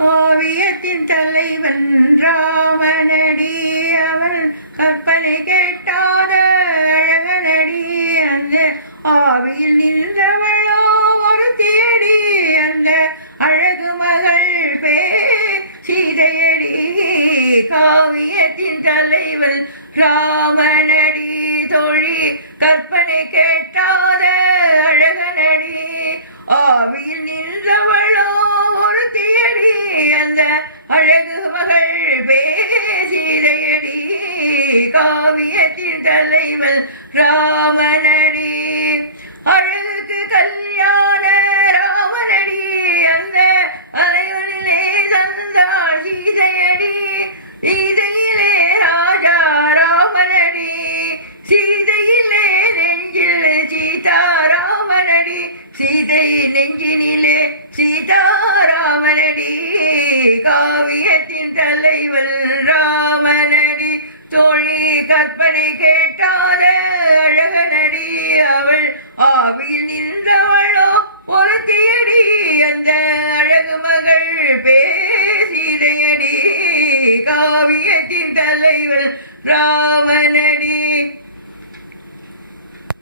காவியத்தின் தலைவன் ராமனடி, அவன் கற்பனை கேட்டாத அழகனடி. அந்த ஆவியில் நின்றவளோ ஒரு தேடி, அந்த அழகு மகள் சீதையடி. காவியத்தின் தலைவன் ராமனடி, தோழி கற்பனை கேட்டாத அழகனடி. ஆவியில் நின்றவளோ ஒரு தேடி, அந்த அழகு மகள் சீதையடி. காவியத்தின் தலைவன் ராமனடி, அழகுக்கு கல்யாண ராமனடி. அந்த அலைகளிலே தந்தாள் சீதையடி, சீதையிலே ராஜா ராமனடி. சீதையிலே நெஞ்சில் சீதாராமனடி, சீதை நெஞ்சினிலே சீதாராமனடி. காவியத்தின் தலைவன் ராமனடி, தோழி கற்பனை